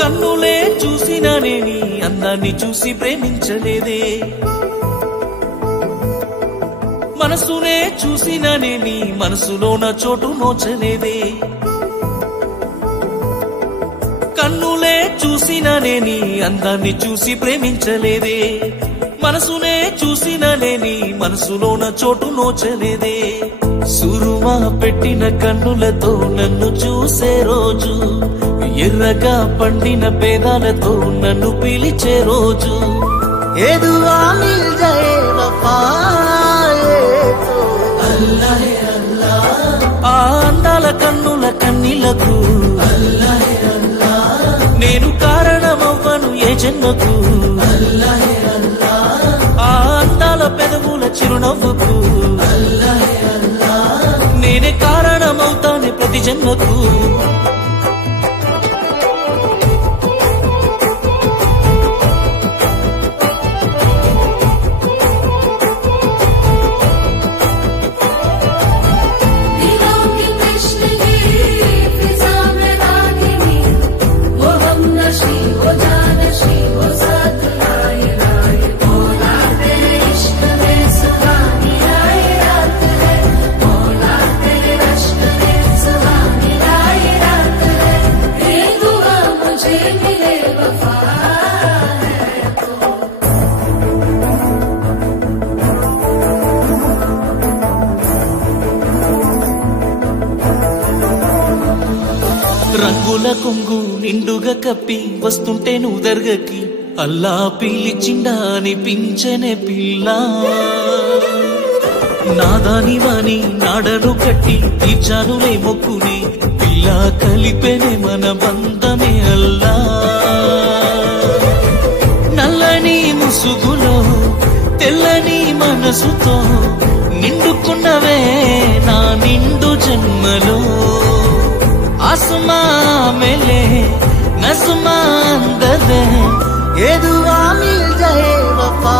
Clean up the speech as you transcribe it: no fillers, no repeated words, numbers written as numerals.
కన్నులే చూసినానే నీ అందాన్ని చూసి ప్రేమించలేదే, మనసునే చూసినానే నీ మనసులో నా చోటు నోచలేదే. కన్నులే చూసినానే నీ అందాన్ని చూసి ప్రేమించలేదే, మనసునే చూసినానే నీ మనసులో నా చోటు నోచలేదే. సురుమా పెట్టిన కన్నులతో నన్ను చూసే రోజు, ఎర్రగా పండిన పేదాలతో నన్ను పిలిచే రోజు, ఏదువా మిల్ జాయే వఫాయే తో అల్లాహే అల్లాహ్. ఆ అందాల కన్నుల కన్నీలకు అల్లాహే అల్లాహ్. నేను కారణమవ్వను ఏ జన్మకు అల్లాహే అల్లాహ్. ఆ అందాల పెదవుల చిరునవ్వుకు అల్లాహే అల్లాహ్. నేనే కారణమవుతానే ప్రతి జన్మకు. రంగుల కొంగు నిండుగా కప్పి వస్తుంటే నువ్వు దర్గకి, అల్లా పిలిచిండా అనిపించనే పిల్ల. నాదాని వాని నాడను కట్టి తీర్చానులే మొక్కుని, పిల్ల కలిపెనే మన బంధమే అల్లా. నల్లని ముసుగులో తెల్లని మనసుతో నిండుకున్నవే నా నిండు జన్మలో. आसमां मेले नज़्मां अंदर ये दुआ मिल जाए वफा